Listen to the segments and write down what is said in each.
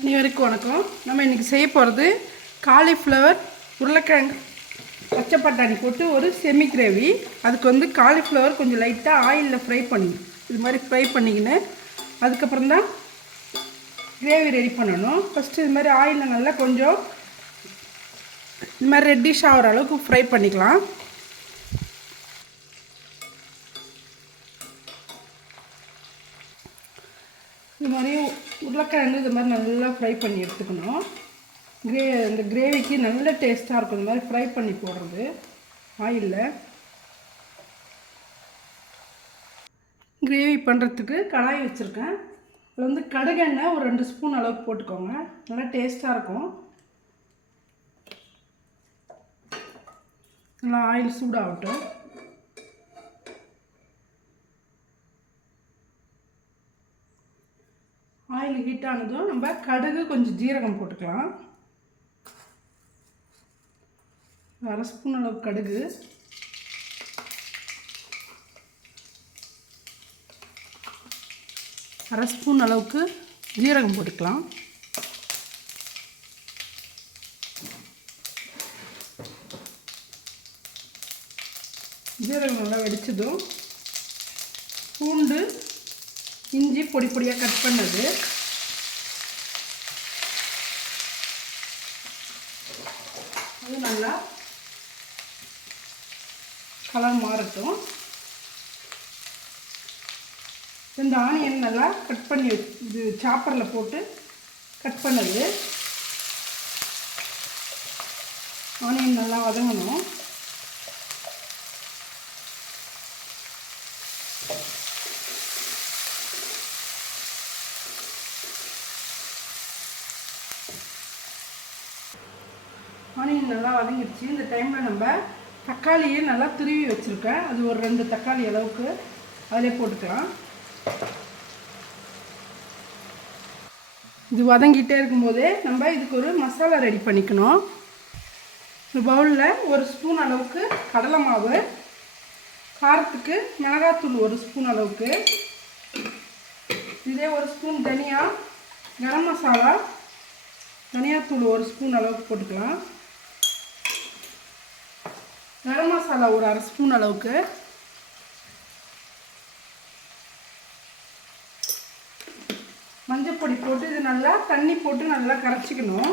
அனைவருக்கும் வணக்கம். நம்ம இன்றைக்கி செய்ய போகிறது காலிஃப்ளவர் உருளைக்கிழங்கு பச்சை பட்டாணி போட்டு ஒரு செமி கிரேவி. அதுக்கு காலிஃப்ளவர் கொஞ்சம் லைட்டாக ஆயிலில் ஃப்ரை பண்ணிக்கணும். இது மாதிரி ஃப்ரை பண்ணிக்கின்னு அதுக்கப்புறம் தான் கிரேவி ரெடி பண்ணணும். ஃபஸ்ட்டு இது மாதிரி ஆயிலில் நல்லா கொஞ்சம் இது மாதிரி ரெட்டிஷ் ஆகிற அளவுக்கு ஃப்ரை பண்ணிக்கலாம். இது மாதிரி உருளைக்கிழங்கு இது மாதிரி நல்லா ஃப்ரை பண்ணி எடுத்துக்கணும். இந்த கிரேவிக்கு நல்ல டேஸ்ட்டாக இருக்கும். இந்த மாதிரி ஃப்ரை பண்ணி போடுறது ஆயிலில். கிரேவி பண்ணுறதுக்கு கடாய் வச்சுருக்கேன். அதில் கடுகெண்ணெய் ஒரு 2 ஸ்பூன் அளவுக்கு போட்டுக்கோங்க. நல்லா டேஸ்ட்டாக இருக்கும். நல்லா ஆயில் சூடாகட்டும். ஆயில் ஹீட் ஆனதும் நம்ம கடுகு கொஞ்சம் ஜீரகம் போட்டுக்கலாம். 1/2 ஸ்பூன் அளவு கடுகு, 1/2 ஸ்பூன் அளவுக்கு ஜீரகம் போட்டுக்கலாம். ஜீரகம் நல்லா வெடிச்சதும் பூண்டு இஞ்சி பொடி பொடியாக கட் பண்ணது, அது நல்லா கலர் மாறட்டும். இந்த ஆனியன் நல்லா கட் பண்ணி இது சாப்பரில் போட்டு கட் பண்ணது. ஆனியன் நல்லா வதங்கணும். ஆனியன் நல்லா வதங்கிடுச்சு. இந்த டைமில் நம்ம தக்காளியை நல்லா துருவி வச்சுருக்கேன். அது ஒரு 2 தக்காளி அளவுக்கு அதிலே போட்டுக்கலாம். இது வதங்கிட்டே இருக்கும்போதே நம்ம இதுக்கு ஒரு மசாலா ரெடி பண்ணிக்கணும். இந்த பவுலில் 1 ஸ்பூன் அளவுக்கு கடலை மாவு, காரத்துக்கு மிளகாத்தூள் 1 ஸ்பூன் அளவுக்கு, இதே 1 ஸ்பூன் தனியா, கரம் மசாலா தனியாத்தூள் 1 ஸ்பூன் அளவுக்கு போட்டுக்கலாம். கரம் மசாலா ஒரு 1/2 ஸ்பூன் அளவுக்கு, மஞ்சள் பொடி போட்டு இது நல்லா தண்ணி போட்டு நல்லா கரைச்சிக்கணும்.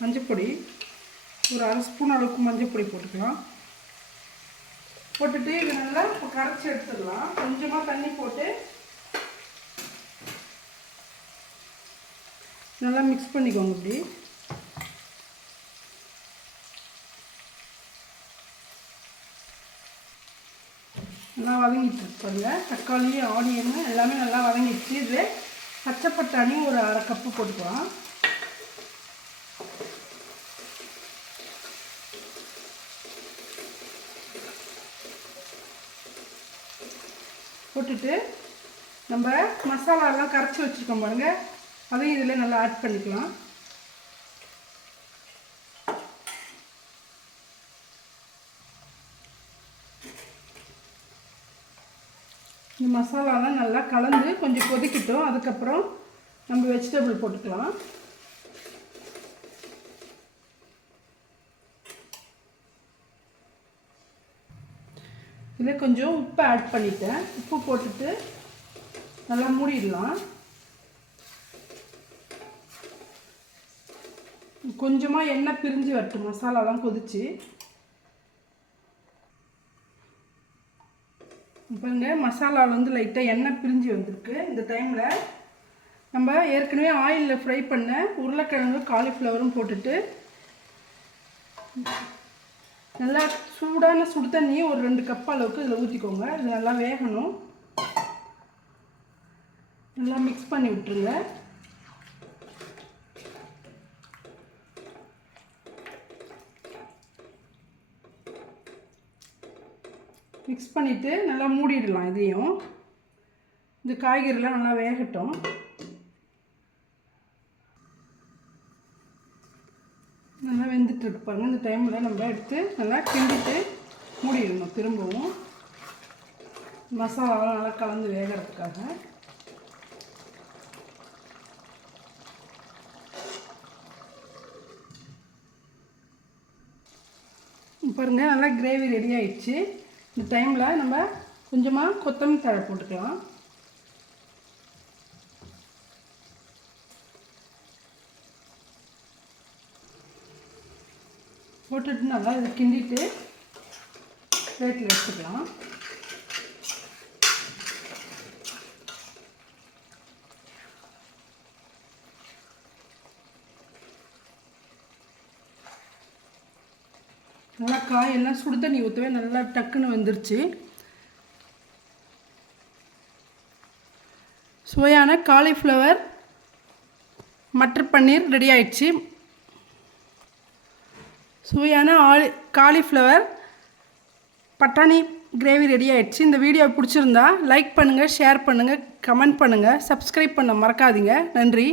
மஞ்சள் பொடி ஒரு 1/2 ஸ்பூன் அளவுக்கு மஞ்சள் பொடி போட்டுக்கலாம். போட்டுட்டு இது நல்லா கரைச்சி எடுத்துடலாம். கொஞ்சமாக தண்ணி போட்டு நல்லா மிக்ஸ் பண்ணிக்கோங்க. இப்படி நல்லா வதங்கிட்டு இருப்பாங்க. தக்காளி ஆனியன் எல்லாமே நல்லா வதங்கிடுச்சு. இது பச்சை பட்டாணி ஒரு 1/2 கப்பு போட்டுக்கலாம். போட்டுட்டு நம்ம மசாலாலாம் கரைச்சி வச்சுருக்கோம் பாருங்க, அதையும் இதில் நல்லா ஆட் பண்ணிக்கலாம். இந்த மசாலாலாம் நல்லா கலந்து கொஞ்சம் கொதிக்கட்டும். அதுக்கப்புறம் நம்ம வெஜிடபிள் போட்டுக்கலாம். இதில் கொஞ்சம் உப்பு ஆட் பண்ணிட்டேன். உப்பு போட்டுட்டு நல்லா மூடிடலாம். கொஞ்சமாக எண்ணெய் பிரிஞ்சு வரட்டும். மசாலாலாம் கொதிச்சு பாருங்க, மசாலாவில் லைட்டாக எண்ணெய் பிரிஞ்சு வந்திருக்கு. இந்த டைமில் நம்ம ஏற்கனவே ஆயிலில் ஃப்ரை பண்ண உருளைக்கிழங்கு காலிஃப்ளவரும் போட்டுட்டு நல்லா சூடான சுடு தண்ணி ஒரு 2 கப் அளவுக்கு இதில் ஊற்றிக்கோங்க. இது நல்லா வேகணும். நல்லா மிக்ஸ் பண்ணி விட்டுருங்க. மிக்ஸ் பண்ணிவிட்டு நல்லா மூடிடலாம். இதையும் இந்த காய்கறிலாம் நல்லா வேகட்டும். நல்லா வெந்துட்டுருக்கு பாருங்கள். இந்த டைமில் நம்ம எடுத்து நல்லா கிண்டிட்டு மூடிடணும். திரும்பவும் மசாலாலாம் நல்லா கலந்து வேகிறதுக்காக. பண்ணுறதுக்காக. பாருங்கள், நல்லா கிரேவி ரெடி ஆயிடுச்சு. இந்த டைமில் நம்ம கொஞ்சமாக கொத்தமல்லி தழை போட்டுக்கலாம். போட்டுட்டு நல்லா இதை கிண்டிட்டு பிளேட்டில் எடுத்துக்கலாம். நல்லா காயெல்லாம் சுடு தண்ணி ஊற்றவே நல்லா டக்குன்னு வந்துருச்சு. சுவையான காலிஃப்ளவர் மட்டர் பன்னீர் ரெடி ஆயிடுச்சு. சுவையான காலிஃப்ளவர் பட்டாணி கிரேவி ரெடி ஆயிடுச்சு. இந்த வீடியோ பிடிச்சிருந்தா லைக் பண்ணுங்கள், ஷேர் பண்ணுங்கள், கமெண்ட் பண்ணுங்கள், சப்ஸ்கிரைப் பண்ண மறக்காதீங்க. நன்றி.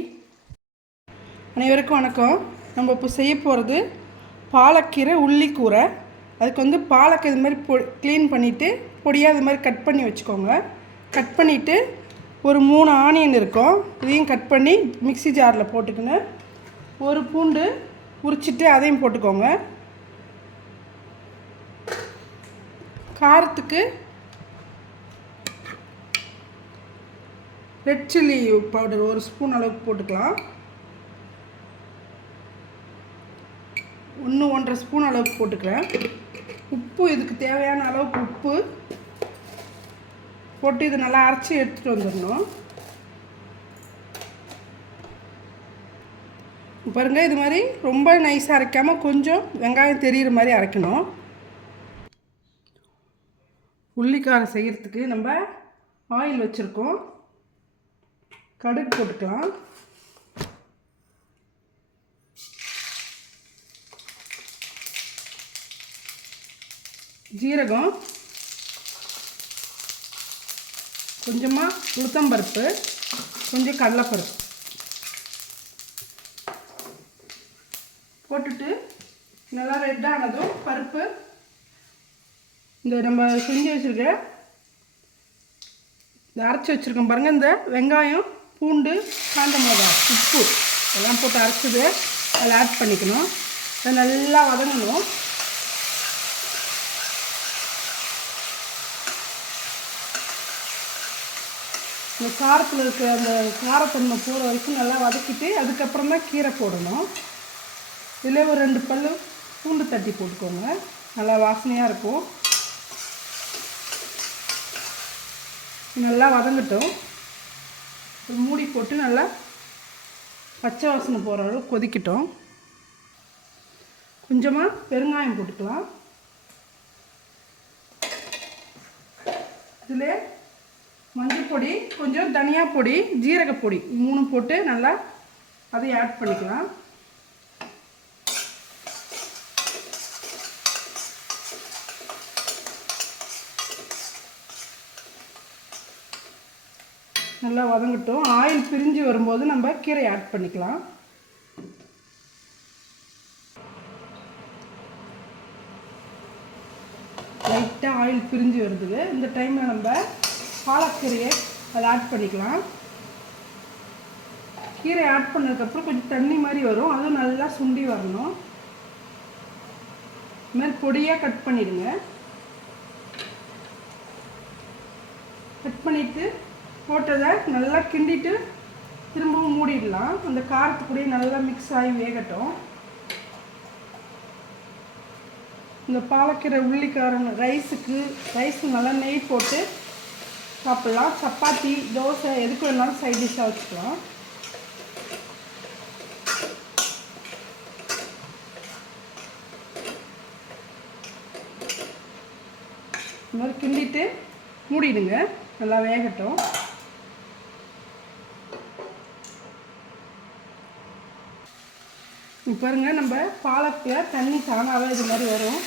அனைவருக்கும் வணக்கம். நம்ம இப்போ செய்ய போகிறது பாலக்கீரை உள்ளிக்கூரை. அதுக்கு வந்து பாலக்கீரை இது மாதிரி க்ளீன் பண்ணிவிட்டு பொடியாக இது மாதிரி கட் பண்ணி வச்சுக்கோங்க. கட் பண்ணிவிட்டு ஒரு 3 ஆனியன் இருக்கும், இதையும் கட் பண்ணி மிக்ஸி ஜாரில் போட்டுக்கின்னு ஒரு பூண்டு உரிச்சிட்டு அதையும் போட்டுக்கோங்க. காரத்துக்கு ரெட் சில்லி பவுடர் 1 ஸ்பூன் அளவுக்கு போட்டுக்கலாம். 1-1.5 ஸ்பூன் அளவுக்கு போட்டுக்கிறேன். உப்பு இதுக்கு தேவையான அளவுக்கு உப்பு போட்டு இது நல்லா அரைச்சி எடுத்துகிட்டு வந்துடணும். பாருங்கள், இது மாதிரி ரொம்ப நைஸாக அரைக்காமல் கொஞ்சம் வெங்காயம் தெரிகிற மாதிரி அரைக்கணும். உள்ளிக்காரம் செய்கிறதுக்கு நம்ம ஆயில் வச்சுருக்கோம். கடுகு போட்டுக்கலாம். ஜீரகம், கொஞ்சமாக உளுத்தம்பருப்பு, கொஞ்சம் கடலைப்பருப்பு போட்டுட்டு நல்லா ரெட்டானதும் பருப்பு இந்த நம்ம செஞ்சு வச்சுருக்க இந்த அரைச்சி வச்சுருக்கோம் பாருங்கள், இந்த வெங்காயம், பூண்டு, காஞ்ச மிளகாய், உப்பு எல்லாம் போட்டு அரைச்சது அதில் ஆட் பண்ணிக்கணும். அதை நல்லா வதங்கணும். இந்த காரத்தில் இருக்கிற அந்த காரத்தன்மை போகிற வரைக்கும் நல்லா வதக்கிட்டு அதுக்கப்புறம் தான் கீரை போடணும். இதில் ஒரு 2 பல் பூண்டு தட்டி போட்டுக்கோங்க, நல்லா வாசனையாக இருக்கும். நல்லா வதங்கட்டும். மூடி போட்டு நல்லா பச்சை வாசனை போகிற அளவு கொதிக்கட்டும். கொஞ்சமாக பெருங்காயம் போட்டுக்கலாம். இதில் மஞ்சள் பொடி, கொஞ்சம் தனியா பொடி, ஜீரகப்பொடி 3 போட்டு நல்லா அதை ஆட் பண்ணிக்கலாம். நல்லா வதங்கட்டும். ஆயில் பிரிஞ்சு வரும்போது நம்ம கீரை ஆட் பண்ணிக்கலாம். லைட்டாக ஆயில் பிரிஞ்சு வருது. இந்த டைமில் நம்ம பாலக்கீரையை அதில் ஆட் பண்ணிக்கலாம். கீரை ஆட் பண்ணதுக்கப்புறம் கொஞ்சம் தண்ணி மாதிரி வரும், அதுவும் நல்லா சுண்டி வரணும். இது மாதிரி பொடியாக கட் பண்ணிடுங்க. கட் பண்ணிவிட்டு போட்டதை நல்லா கிண்டிட்டு திரும்பவும் மூடிடலாம். அந்த காரத்துக்கூடயே நல்லா மிக்ஸ் ஆகி வேகட்டும். இந்த பாலக்கீரை உள்ளிக்காரம் ரைஸு நல்லா நெய் போட்டு சாப்பிட்லாம். சப்பாத்தி, தோசை எதுக்கு வேணாலும் சைட் டிஷ்ஷாக வச்சுக்கலாம். இந்த மாதிரி கிண்டிட்டு மூடிடுங்க, நல்லா வேகட்டும். பாருங்கள், நம்ம பாலக்கில் தண்ணி தானாகவே இது மாதிரி வரும்.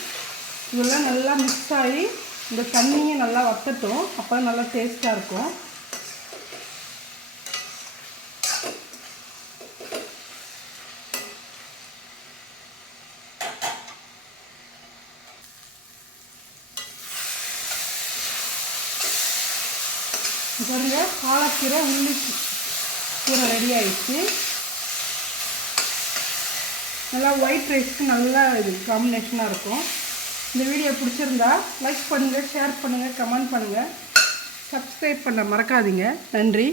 இதெல்லாம் நல்லா மிக்ஸ் ஆகி இந்த தண்ணியும் நல்லா வத்தட்டும், அப்போ நல்லா டேஸ்ட்டாக இருக்கும். பாருங்க பாலக்கீரை உள்ளி கூரை ரெடி ஆயிடுச்சு. நல்லா ஒயிட் ரைஸ்க்கு நல்லா இது காம்பினேஷனாக இருக்கும். இந்த வீடியோ பிடிச்சிருந்தா லைக் பண்ணுங்கள், ஷேர் பண்ணுங்கள், கமெண்ட் பண்ணுங்கள், சப்ஸ்கிரைப் பண்ண மறக்காதீங்க. நன்றி.